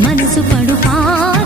మనసు పడుపా.